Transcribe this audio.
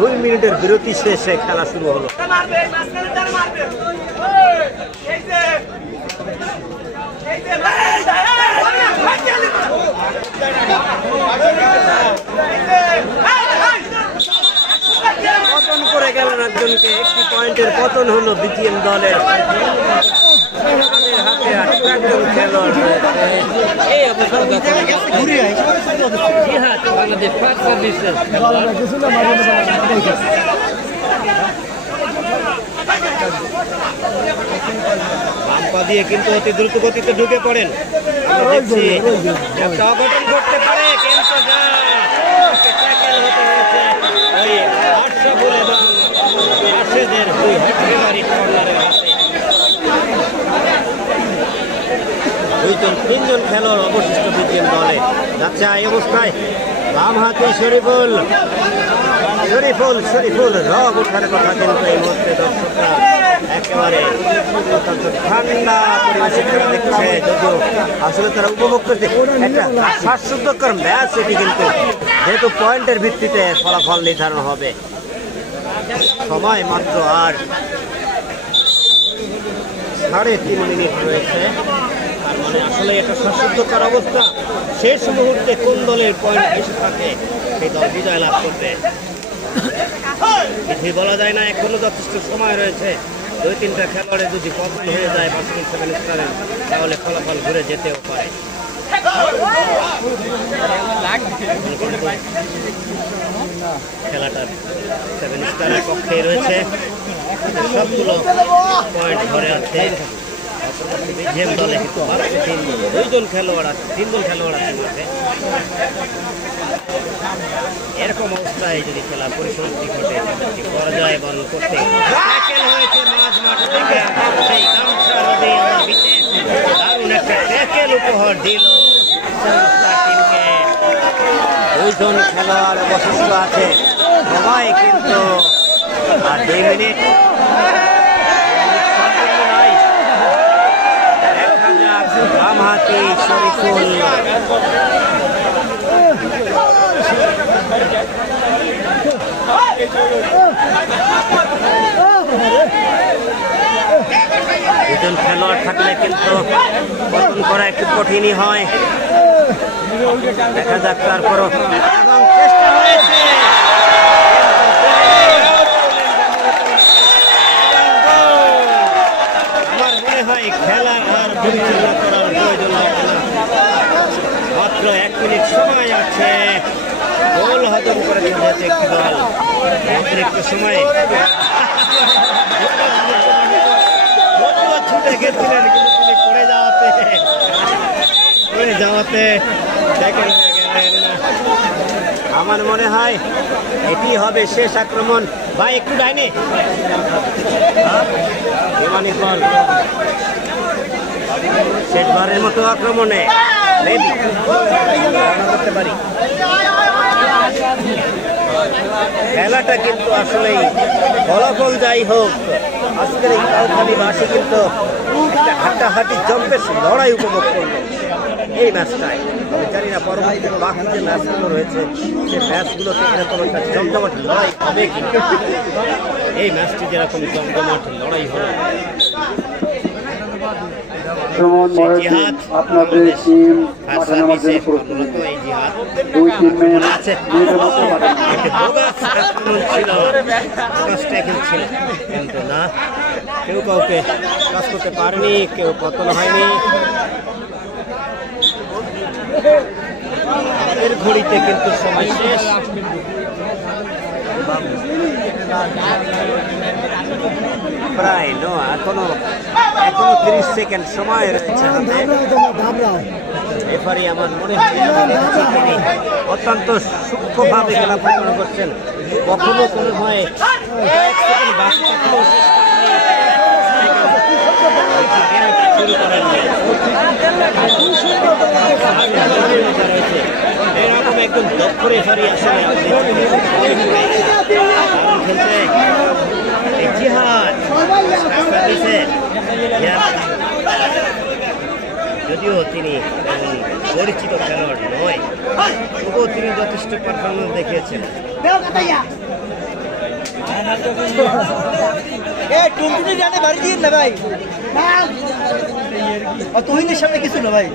2 মিনিটের বিরতি শেষে খেলা শুরু হলো। পতন করে গেলেন একজনকে, একটি পয়েন্টের পতন হলো বিজিএম দলের। হাতে একজন খেলোয়াড় এই অবস্থায় বাংলাদেশ ফায়ার সার্ভিসের বাম্পা দিয়ে কিন্তু অতি দ্রুত গতিতে ঢুকে পড়েন। দেখছি একটা অঘটন ঘটতে পারে, কিন্তু ট্যাকেল হতে হয়েছে ওই আশরাফুল এবং রাশেদের দুই ফেভারিট কর্নারের হাতে। তিনজন খেলোয়াড় অবশিষ্ট বিজিএম দলে যাচ্ছে। এই অবস্থায় বাম হাতে শরীফুল রব উঠার কথা, কিন্তু এই মুহূর্তে দর্শকরা একেবারে অত্যন্ত ঠান্ডা পরিবেশে খেলা দেখছে, যদিও আসলে তারা উপভোগ করছে একটা শ্বাসরুদ্ধকর ম্যাচ এটি, কিন্তু যেহেতু পয়েন্টের ভিত্তিতে ফলাফল নির্ধারণ হবে। সময় মাত্র আর 3.5 মিনিট রয়েছে। তার মানে আসলে এটা শ্বাসরুদ্ধকর অবস্থা। শেষ মুহূর্তে কোন দলের পয়েন্ট বেশি থাকে সেই দল বিজয় লাভ করবে কিছুই বলা যায় না। এখনো যথেষ্ট সময় রয়েছে। 2-3টা খেলোয়াড়ে যদি পতন হয়ে যায় বাস্কেট 7 স্টারের, তাহলে ফলাফল ঘুরে যেতেও পারে। খেলাটা 7 স্টারের পক্ষেই রয়েছে, সবগুলো পয়েন্ট ধরে আছে। বিজিএম দলে কিন্তু 2জন খেলোয়াড় আছে, 3জন খেলোয়াড় আছে মাঠে। এরকম অবস্থায় যদি খেলা পরিসমাপ্তি ঘটে, পরাজয় বরণ করতে ট্যাকেল হয়েছে মাঝ মাঠ থেকে। সেই গামছা নদী আমার বিচে দারুণ একটা ট্যাকেল উপহার দিল টিমকে। 2জন খেলোয়াড় অবশিষ্ট আছে, সবাই কিন্তু আর 2 মিনিট। বামহাতি শরীফুল দুজন খেলোয়াড় থাকলে কিন্তু পতন করা একটু কঠিনই হয়। দেখা যাক তারপরও, এবং চেষ্টা হয়েছে। আমার মনে হয় খেলার আর পরিচালনা করার প্রয়োজন হবে না। মাত্র 1 মিনিট সময় আছে। গোল হজম করে দিয়েছে একটি দল অতিরিক্ত সময়ে। ছুটে গেছিলেন, কিন্তু তিনি পড়ে যাওয়াতে ট্যাকেল হয়ে গেলেন। আমার মনে হয় এটি হবে শেষ আক্রমণ। ভাই একটু ডাইনে বিমানি বল, শেষবারের মতো আক্রমণে রেডি করতে পারি। খেলাটা কিন্তু আসলেই ফলাফল যাই হোক, আজকের এই কাউখালীবাসী কিন্তু একটা হাড্ডাহাড্ডি জম্পের লড়াই উপভোগ করলো এই ম্যাচটায়। আমি জানি না পরবর্তীতে বাকি যে ম্যাচগুলো রয়েছে সেই ম্যাচগুলোতে এরকম একটা জমজমাট লড়াই হবে কি। এই ম্যাচটি যেরকম জমজমাট লড়াই হলো, আপনাদের টিম পাঠানোর জন্য প্রস্তুত। 2-3 মিনিট আছে ছিল, কিন্তু না, কেউ কাউকে কাজ করতে পারেনি, কেউ পতন হয়নি। এর ঘড়িতে কিন্তু সময় শেষ। প্রায় এখনো 30 সেকেন্ড সময় রয়েছে হাতে। রেফারি আমার মনে হয় তিনি অত্যন্ত সূক্ষ্মভাবে খেলা পরিচালনা করছেন। কখনো কোনো হয় শুরু করেননি। এরকম একদম দক্ষ রেফারি আসলে খেলছে জিহাদ। যদিও তিনি পরিচিত খেলোয়াড় নয়, তবুও তিনি যথেষ্ট পারফরমেন্স দেখিয়েছেন। টুনটুনি রানে বাড়ি দিয়ে না ভাই, তুহিনের সামনে কিছু না ভাই।